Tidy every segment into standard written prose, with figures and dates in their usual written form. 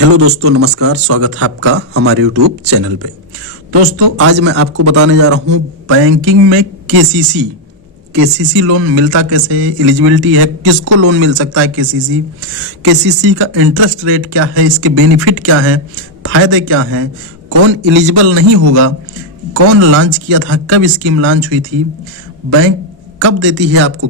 Hello दोस्तों, नमस्कार। स्वागत है आपका हमारे यूट्यूब चैनल पे। दोस्तों, आज मैं आपको बताने जा रहा हूँ बैंकिंग में केसीसी लोन मिलता कैसे है, एलिजिबिलिटी है, किसको लोन मिल सकता है केसीसी का इंटरेस्ट रेट क्या है, इसके बेनिफिट क्या है, फायदे क्या हैं, कौन एलिजिबल नहीं होगा, कौन लॉन्च किया था, कब स्कीम लॉन्च हुई थी, बैंक कब देती है आपको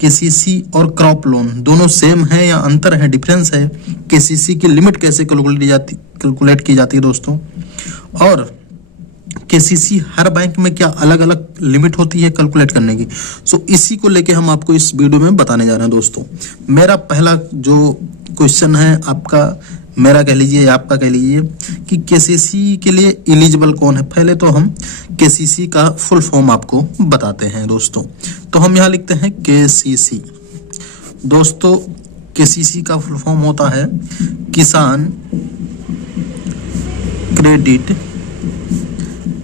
केसीसी और क्रॉप लोन दोनों सेम है या अंतर है, डिफरेंस है, केसीसी की लिमिट कैसे कैलकुलेट की जाती है दोस्तों, और केसीसी हर बैंक में क्या अलग अलग लिमिट होती है कैलकुलेट करने की। इसी को लेके हम आपको इस वीडियो में बताने जा रहे हैं दोस्तों। मेरा पहला जो क्वेश्चन है मेरा कह लीजिए या आपका कह लीजिए कि केसीसी के लिए एलिजिबल कौन है। पहले तो हम केसीसी का फुल फॉर्म आपको बताते हैं दोस्तों। तो हम यहाँ लिखते हैं केसीसी। दोस्तों, केसीसी का फुल फॉर्म होता है किसान क्रेडिट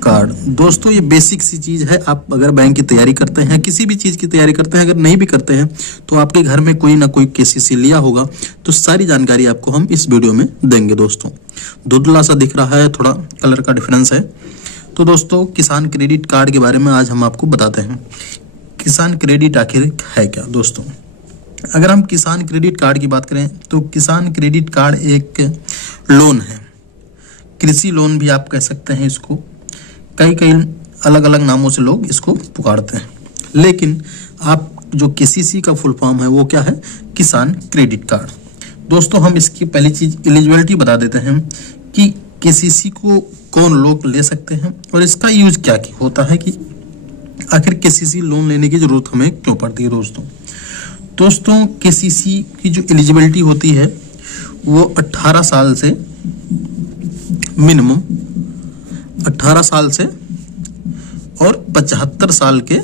कार्ड। दोस्तों, ये बेसिक सी चीज है। आप अगर बैंक की तैयारी करते हैं, किसी भी चीज की तैयारी करते हैं, अगर नहीं भी करते हैं तो आपके घर में कोई ना कोई केसीसी लिया होगा, तो सारी जानकारी आपको हम इस वीडियो में देंगे दोस्तों। धुंधला सा दिख रहा है, थोड़ा कलर का डिफरेंस है। तो दोस्तों, किसान क्रेडिट कार्ड के बारे में आज हम आपको बताते हैं। किसान क्रेडिट आखिर है क्या दोस्तों? अगर हम किसान क्रेडिट कार्ड की बात करें तो किसान क्रेडिट कार्ड एक लोन है, कृषि लोन भी आप कह सकते हैं इसको। कई अलग अलग नामों से लोग इसको पुकारते हैं, लेकिन आप जो केसीसी का फुल फॉर्म है वो क्या है? किसान क्रेडिट कार्ड। दोस्तों, हम इसकी पहली चीज एलिजिबिलिटी बता देते हैं कि केसीसी को कौन लोग ले सकते हैं और इसका यूज क्या होता है, कि आखिर केसीसी लोन लेने की जरूरत हमें क्यों पड़ती है दोस्तों, केसीसी की जो एलिजिबिलिटी होती है वो 18 साल से मिनिमम 18 साल से और 75 साल के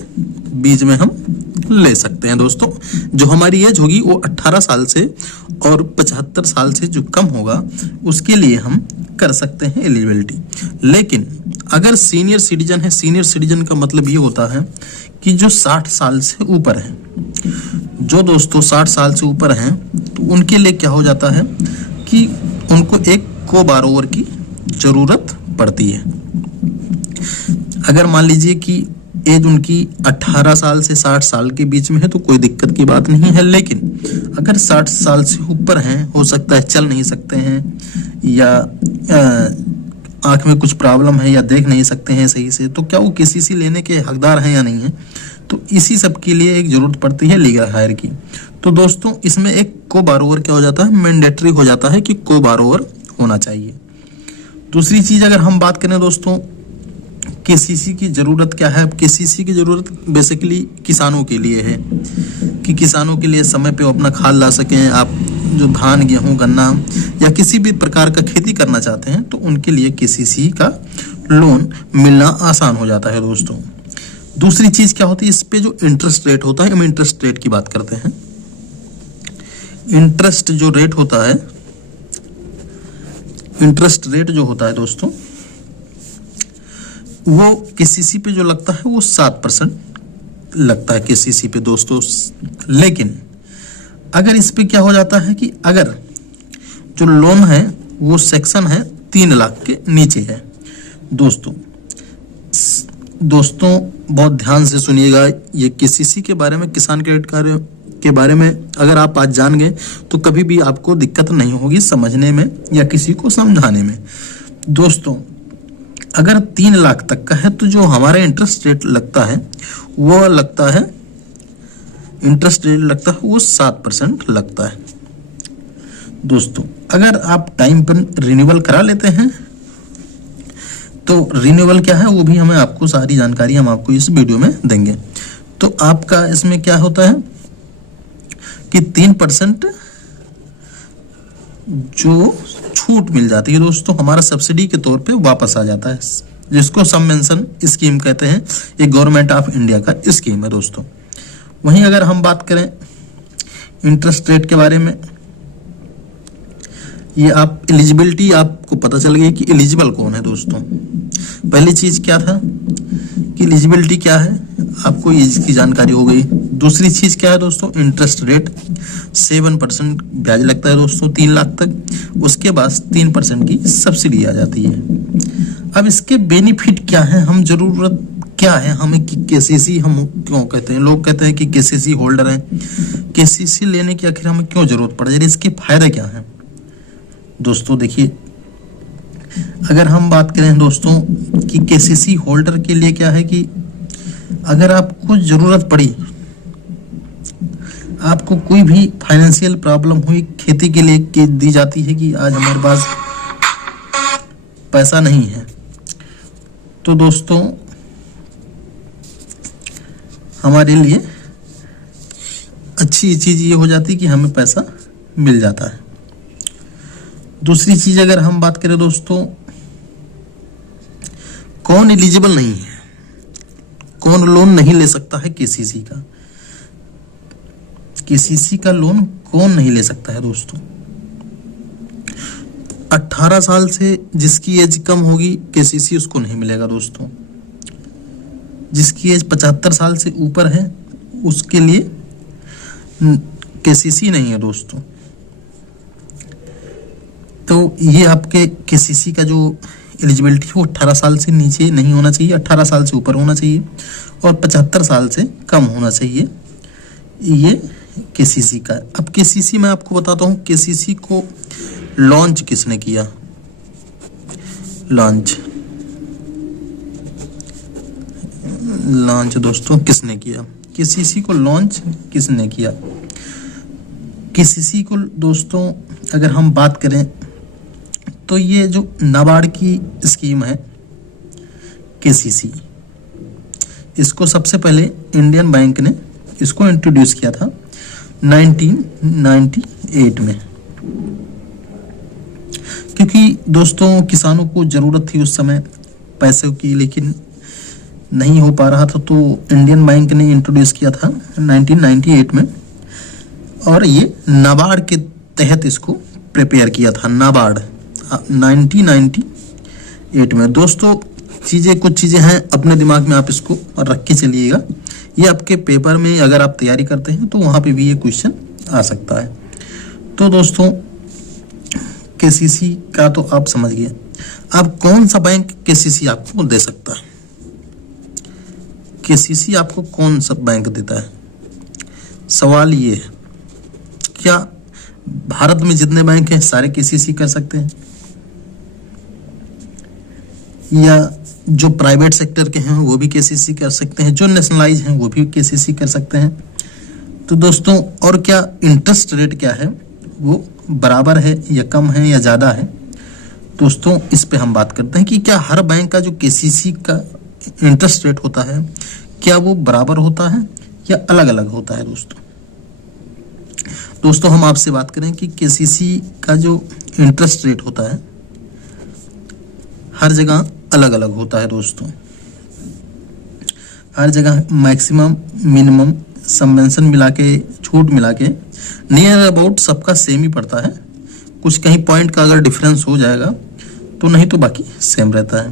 बीच में हम ले सकते हैं दोस्तों। जो हमारी एज होगी वो 18 साल से और 75 साल से जो कम होगा उसके लिए हम कर सकते हैं एलिजिबिलिटी। लेकिन अगर सीनियर सिटीजन है, सीनियर सिटीजन का मतलब ये होता है कि जो 60 साल से ऊपर है, जो दोस्तों 60 साल से ऊपर हैं, तो उनके लिए क्या हो जाता है कि उनको एक को बारोवर की जरूरत पड़ती है। अगर मान लीजिए कि एज उनकी 18 साल से 60 साल के बीच में है तो कोई दिक्कत की बात नहीं है, लेकिन अगर 60 साल से ऊपर हैं, हो सकता है चल नहीं सकते हैं या आंख में कुछ प्रॉब्लम है या देख नहीं सकते हैं सही से, तो क्या वो केसीसी लेने के हकदार हैं या नहीं है? तो इसी सब के लिए एक जरूरत पड़ती है लीगल हायर की। तो दोस्तों, इसमें एक को बारोवर क्या हो जाता है? मैंडेटरी हो जाता है कि को बारोवर होना चाहिए। दूसरी चीज अगर हम बात करें दोस्तों, केसीसी की जरूरत क्या है? केसीसी की जरूरत बेसिकली किसानों के लिए है कि किसानों के लिए समय पे अपना खाद ला सकें। आप जो धान, गेहूं, गन्ना या किसी भी प्रकार का खेती करना चाहते हैं तो उनके लिए केसीसी का लोन मिलना आसान हो जाता है दोस्तों। दूसरी चीज क्या होती है? इस पे जो इंटरेस्ट रेट होता है, हम इंटरेस्ट रेट की बात करते हैं। इंटरेस्ट रेट जो होता है दोस्तों, वो केसीसी पे जो लगता है वो 7% लगता है केसीसी पे दोस्तों। लेकिन अगर इस पे क्या हो जाता है कि अगर जो लोन है वो सेक्शन है 3 लाख के नीचे है दोस्तों बहुत ध्यान से सुनिएगा। ये केसीसी के बारे में, किसान क्रेडिट कार्ड के बारे में अगर आप आज जान गए तो कभी भी आपको दिक्कत नहीं होगी समझने में या किसी को समझाने में। दोस्तों, अगर 3 लाख तक का है तो जो हमारा इंटरेस्ट रेट लगता है वो 7% लगता है दोस्तों। अगर आप टाइम पर रिन्यूअल करा लेते हैं तो रिन्यूअल क्या है वो भी आपको सारी जानकारी हम आपको इस वीडियो में देंगे। तो आपका इसमें क्या होता है कि 3% जो छूट मिल जाती है दोस्तों, हमारा सब्सिडी के तौर पे वापस आ जाता है, जिसको सबवेंशन स्कीम कहते हैं। ये गवर्नमेंट ऑफ इंडिया का स्कीम है दोस्तों। वहीं अगर हम बात करें इंटरेस्ट रेट के बारे में, ये आप एलिजिबिलिटी आपको पता चल गई कि एलिजिबल कौन है दोस्तों। पहली चीज क्या था कि एलिजिबिलिटी क्या है? आपको इसकी जानकारी हो गई। दूसरी चीज क्या है दोस्तों, इंटरेस्ट रेट 7% ब्याज लगता है दोस्तों 3 लाख तक। उसके बाद 3% की सब्सिडी आ जाती है। अब इसके बेनिफिट क्या है, हम जरूरत क्या है हमें कि केसीसी हम क्यों कहते हैं, लोग कहते हैं कि केसीसी होल्डर हैं, केसीसी लेने की आखिर हमें क्यों जरूरत पड़ जाए, इसके फायदे क्या है दोस्तों। देखिए, अगर हम बात करें दोस्तों कि केसीसी होल्डर के लिए क्या है कि अगर आपको जरूरत पड़ी, आपको कोई भी फाइनेंशियल प्रॉब्लम हुई, खेती के लिए के दी जाती है कि आज हमारे पास पैसा नहीं है, तो दोस्तों हमारे लिए अच्छी चीज ये हो जाती है कि हमें पैसा मिल जाता है। दूसरी चीज अगर हम बात करें दोस्तों, कौन एलिजिबल नहीं है, कौन लोन नहीं ले सकता है केसीसी का, केसीसी का लोन कौन नहीं ले सकता है दोस्तों। 18 साल से जिसकी एज कम होगी केसीसी उसको नहीं मिलेगा दोस्तों। जिसकी एज 75 साल से ऊपर है उसके लिए केसीसी नहीं है दोस्तों। तो ये आपके केसीसी का जो एलिजिबिलिटी है वो 18 साल से नीचे नहीं होना चाहिए, 18 साल से ऊपर होना चाहिए और 75 साल से कम होना चाहिए, ये केसीसी का। अब केसीसी मैं आपको बताता हूँ केसीसी को लॉन्च किसने किया। लॉन्च दोस्तों किसने किया, केसीसी को लॉन्च किसने किया। केसीसी को दोस्तों अगर हम बात करें तो ये जो नाबार्ड की स्कीम है केसीसी, इसको सबसे पहले इंडियन बैंक ने इसको इंट्रोड्यूस किया था 1998 में, क्योंकि दोस्तों किसानों को जरूरत थी उस समय पैसों की, लेकिन नहीं हो पा रहा था, तो इंडियन बैंक ने इंट्रोड्यूस किया था 1998 में और ये नाबार्ड के तहत इसको प्रिपेयर किया था, नाबार्ड 1998 में। दोस्तों कुछ चीज़ें हैं अपने दिमाग में, आप इसको और रख के चलिएगा, ये आपके पेपर में अगर आप तैयारी करते हैं तो वहाँ पे भी ये क्वेश्चन आ सकता है। तो दोस्तों केसीसी का तो आप समझ गए। अब कौन सा बैंक केसीसी आपको दे सकता है, केसीसी आपको कौन सा बैंक देता है, सवाल ये है। क्या भारत में जितने बैंक हैं सारे केसीसी कर सकते हैं, या जो प्राइवेट सेक्टर के हैं वो भी केसीसी कर सकते हैं, जो नेशनलाइज हैं वो भी केसीसी कर सकते हैं। तो दोस्तों और क्या इंटरेस्ट रेट क्या है, वो बराबर है या कम है या ज़्यादा है। दोस्तों इस पे हम बात करते हैं कि क्या हर बैंक का जो केसीसी का इंटरेस्ट रेट होता है क्या वो बराबर होता है या अलग अलग होता है। दोस्तों हम आपसे बात करें कि केसीसी का जो इंटरेस्ट रेट होता है हर जगह अलग अलग होता है दोस्तों। हर जगह मैक्सिमम मिनिमम सबवेंशन मिला के, छूट मिला के नियर अबाउट सबका सेम ही पड़ता है। कुछ कहीं पॉइंट का अगर डिफरेंस हो जाएगा तो, नहीं तो बाकी सेम रहता है।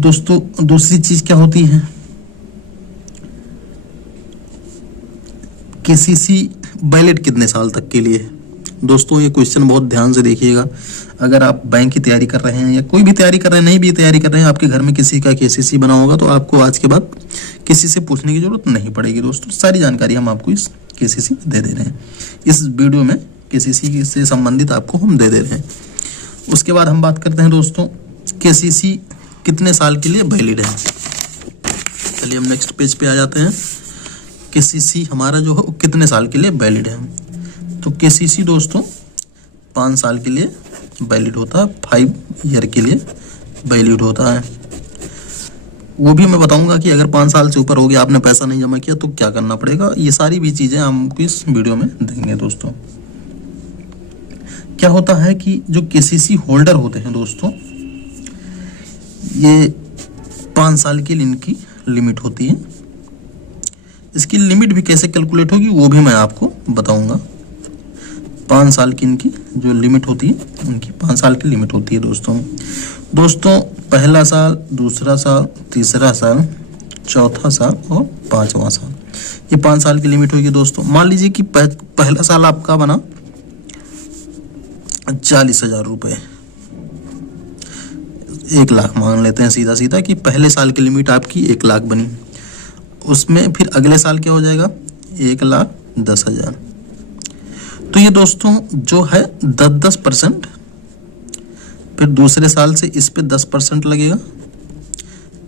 दोस्तों दूसरी चीज क्या होती है, केसीसी वैलिड कितने साल तक के लिए। दोस्तों ये क्वेश्चन बहुत ध्यान से देखिएगा। अगर आप बैंक की तैयारी कर रहे हैं या कोई भी तैयारी कर रहे हैं, नहीं भी तैयारी कर रहे हैं, आपके घर में किसी का केसीसी बना होगा तो आपको आज के बाद किसी से पूछने की जरूरत नहीं पड़ेगी। दोस्तों सारी जानकारी हम आपको इस केसीसी दे दे रहे हैं, इस वीडियो में केसीसी से संबंधित आपको हम दे दे रहे हैं। उसके बाद हम बात करते हैं दोस्तों केसीसी कितने साल के लिए वैलिड है। चलिए हम नेक्स्ट पेज पे आ जाते हैं। केसीसी हमारा जो है कितने साल के लिए वैलिड है। तो केसीसी दोस्तों 5 साल के लिए वैलिड होता है, 5 ईयर के लिए वैलिड होता है। वो भी मैं बताऊंगा कि अगर 5 साल से ऊपर हो गया, आपने पैसा नहीं जमा किया तो क्या करना पड़ेगा। ये सारी भी चीजें हमको इस वीडियो में देंगे। दोस्तों क्या होता है कि जो केसीसी होल्डर होते हैं दोस्तों, ये 5 साल की इनकी लिमिट होती है। इसकी लिमिट भी कैसे कैलकुलेट होगी वो भी मैं आपको बताऊंगा। 5 साल की इनकी जो लिमिट होती है, उनकी 5 साल की लिमिट होती है दोस्तों। पहला साल, दूसरा साल, तीसरा साल, चौथा साल और 5वां साल। ये 5 साल की लिमिट होगी दोस्तों। मान लीजिए कि पहला साल आपका बना 40,000 रुपये, 1 लाख मान लेते हैं सीधा सीधा कि पहले साल की लिमिट आपकी 1 लाख बनी। उसमें फिर अगले साल क्या हो जाएगा, 1,10,000। तो ये दोस्तों जो है 10% फिर दूसरे साल से इस पे 10% लगेगा,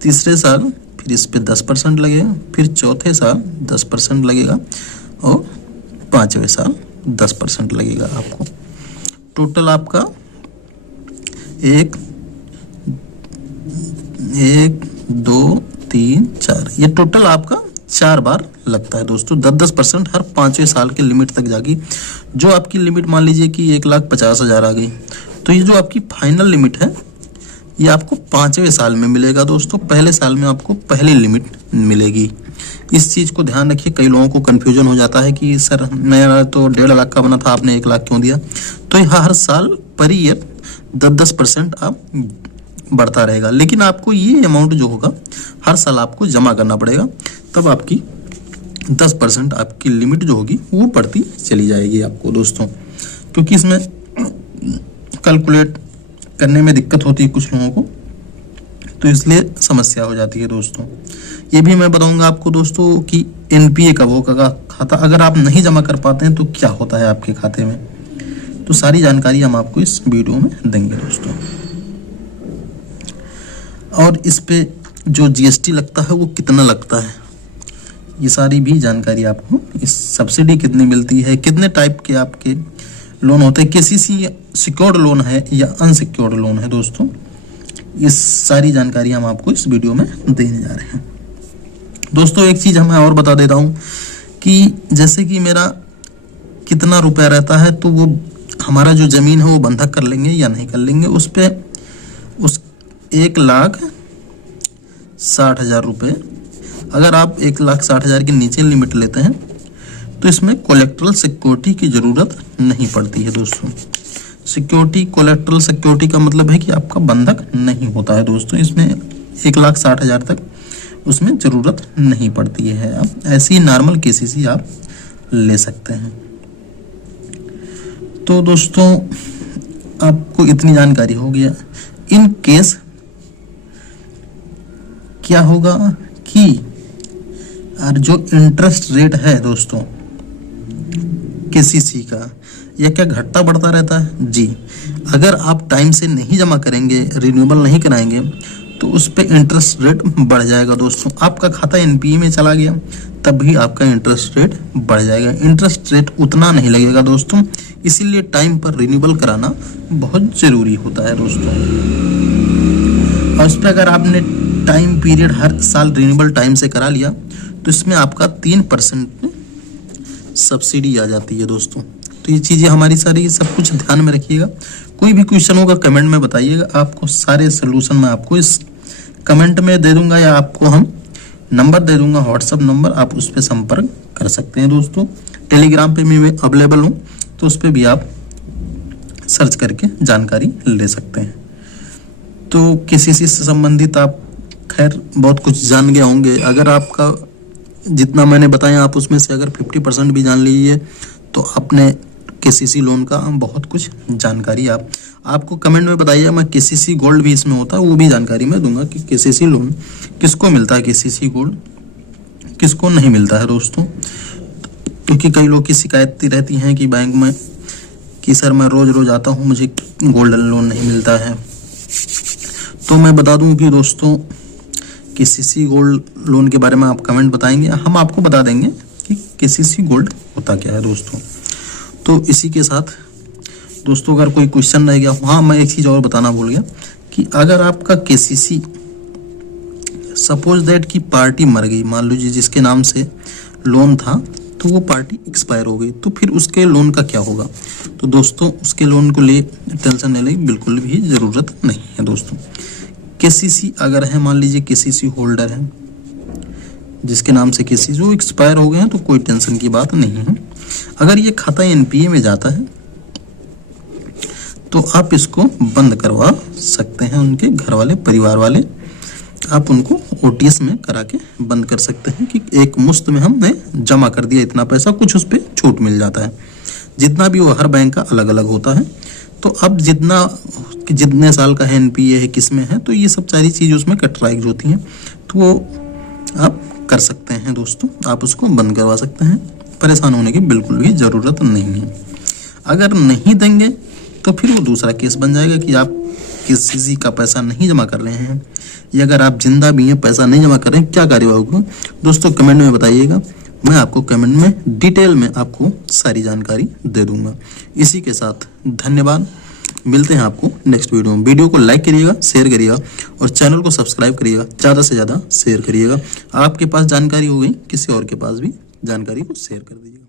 तीसरे साल फिर इस पे 10% लगेगा, फिर चौथे साल 10% लगेगा और 5वें साल 10% लगेगा आपको। टोटल आपका 1 2 3 4, ये टोटल आपका 4 बार लगता है दोस्तों। 10% हर 5वें साल के लिमिट तक जाएगी। जो आपकी लिमिट मान लीजिए कि 1,50,000 आ गई, तो ये जो आपकी फाइनल लिमिट है ये आपको 5वें साल में मिलेगा दोस्तों। पहले साल में आपको पहली लिमिट मिलेगी। इस चीज़ को ध्यान रखिए। कई लोगों को कन्फ्यूजन हो जाता है कि सर मेरा तो 1.5 लाख का बना था, आपने 1 लाख क्यों दिया। तो हर साल पर ईयर 10% आप बढ़ता रहेगा, लेकिन आपको ये अमाउंट जो होगा हर साल आपको जमा करना पड़ेगा, तब आपकी 10% आपकी लिमिट जो होगी वो बढ़ती चली जाएगी आपको दोस्तों। क्योंकि इसमें कैलकुलेट करने में दिक्कत होती है कुछ लोगों को, तो इसलिए समस्या हो जाती है दोस्तों। ये भी मैं बताऊंगा आपको दोस्तों कि एनपीए कब होगा खाता, अगर आप नहीं जमा कर पाते हैं तो क्या होता है आपके खाते में, तो सारी जानकारी हम आपको इस वीडियो में देंगे दोस्तों। और इस पे जो जीएसटी लगता है वो कितना लगता है, ये सारी भी जानकारी आपको, इस सब्सिडी कितनी मिलती है, कितने टाइप के आपके लोन होते हैं, केसीसी सिक्योर्ड लोन है या अनसिक्योर्ड लोन है दोस्तों, ये सारी जानकारी हम आपको इस वीडियो में देने जा रहे हैं दोस्तों। एक चीज़ मैं और बता देता हूँ कि जैसे कि मेरा कितना रुपया रहता है, तो वो हमारा जो ज़मीन है वो बंधक कर लेंगे या नहीं कर लेंगे, उस पर उस 1,60,000 रुपये, अगर आप 1,60,000 के नीचे लिमिट लेते हैं तो इसमें कोलेक्ट्रल सिक्योरिटी की ज़रूरत नहीं पड़ती है दोस्तों। सिक्योरिटी, कोलेक्ट्रल सिक्योरिटी का मतलब है कि आपका बंधक नहीं होता है दोस्तों। इसमें 1,60,000 तक उसमें ज़रूरत नहीं पड़ती है। आप ऐसी नॉर्मल केसीसी आप ले सकते हैं। तो दोस्तों आपको इतनी जानकारी हो गया। इन केस क्या होगा कि और जो इंटरेस्ट रेट है दोस्तों केसीसी का, यह क्या घटता बढ़ता रहता है जी। अगर आप टाइम से नहीं जमा करेंगे, रिन्यूएबल नहीं कराएंगे, तो उस पे इंटरेस्ट रेट बढ़ जाएगा दोस्तों। आपका खाता एनपीए में चला गया तब भी आपका इंटरेस्ट रेट बढ़ जाएगा। इंटरेस्ट रेट उतना नहीं लगेगा दोस्तों, इसीलिए टाइम पर रिन्यूएबल कराना बहुत ज़रूरी होता है दोस्तों। और उस पर अगर आपने टाइम पीरियड हर साल रिन्यूएबल टाइम से करा लिया तो इसमें आपका 3% सब्सिडी आ जाती है दोस्तों। तो ये चीज़ें हमारी सारी सब कुछ ध्यान में रखिएगा। कोई भी क्वेश्चन होगा कमेंट में बताइएगा, आपको सारे सोल्यूशन मैं आपको इस कमेंट में दे दूंगा, या आपको हम नंबर दे दूंगा, व्हाट्सअप नंबर, आप उस पर संपर्क कर सकते हैं दोस्तों। टेलीग्राम पे मैं अवेलेबल हूँ, तो उस पर भी आप सर्च करके जानकारी ले सकते हैं। तो केसीसी से संबंधित आप खैर बहुत कुछ जान गए होंगे। अगर आपका जितना मैंने बताया आप उसमें से अगर 50% भी जान लीजिए तो आपने केसीसी लोन का बहुत कुछ जानकारी आपको कमेंट में बताइए। मैं केसीसी गोल्ड भी इसमें होता है वो भी जानकारी मैं दूंगा कि केसीसी लोन किसको मिलता है, केसीसी गोल्ड किसको नहीं मिलता है दोस्तों। क्योंकि कई लोग की शिकायतें रहती हैं कि बैंक में कि सर मैं रोज़ रोज़ आता हूँ, मुझे गोल्डन लोन नहीं मिलता है। तो मैं बता दूं कि दोस्तों केसीसी गोल्ड लोन के बारे में आप कमेंट बताएंगे, हम आपको बता देंगे कि केसीसी गोल्ड होता क्या है दोस्तों। तो इसी के साथ दोस्तों अगर कोई क्वेश्चन रह गया, हाँ मैं एक चीज़ और बताना भूल गया कि अगर आपका केसीसी सपोज दैट की पार्टी मर गई, मान लीजिए जिसके नाम से लोन था तो वो पार्टी एक्सपायर हो गई, तो फिर उसके लोन का क्या होगा। तो दोस्तों उसके लोन को ले टेंशन नहीं लेगी, बिल्कुल भी ज़रूरत नहीं है दोस्तों। केसीसी अगर है, मान लीजिए केसीसी होल्डर है जिसके नाम से केसीसी वो एक्सपायर हो गए हैं, तो कोई टेंशन की बात नहीं है। अगर ये खाता एनपीए में जाता है तो आप इसको बंद करवा सकते हैं, उनके घर वाले परिवार वाले आप उनको ओटीएस में करा के बंद कर सकते हैं कि एक मुश्त में हमने जमा कर दिया इतना पैसा, कुछ उस पर छूट मिल जाता है। जितना भी वो हर बैंक का अलग अलग होता है। तो अब जितने साल का है एनपीए है, किस में है, तो ये सब सारी चीज़ उसमें कैटेगराइज होती हैं। तो वो आप कर सकते हैं दोस्तों, आप उसको बंद करवा सकते हैं। परेशान होने की बिल्कुल भी ज़रूरत नहीं है। अगर नहीं देंगे तो फिर वो दूसरा केस बन जाएगा कि आप किसी का पैसा नहीं जमा कर रहे हैं, या अगर आप जिंदा भी हैं पैसा नहीं जमा कर रहे हैं, क्या कार्यवाही होगी दोस्तों कमेंट में बताइएगा। मैं आपको कमेंट में डिटेल में आपको सारी जानकारी दे दूंगा। इसी के साथ धन्यवाद, मिलते हैं आपको नेक्स्ट वीडियो में। वीडियो को लाइक करिएगा, शेयर करिएगा और चैनल को सब्सक्राइब करिएगा, ज़्यादा से ज़्यादा शेयर करिएगा। आपके पास जानकारी हो गई, किसी और के पास भी जानकारी को शेयर कर दीजिएगा।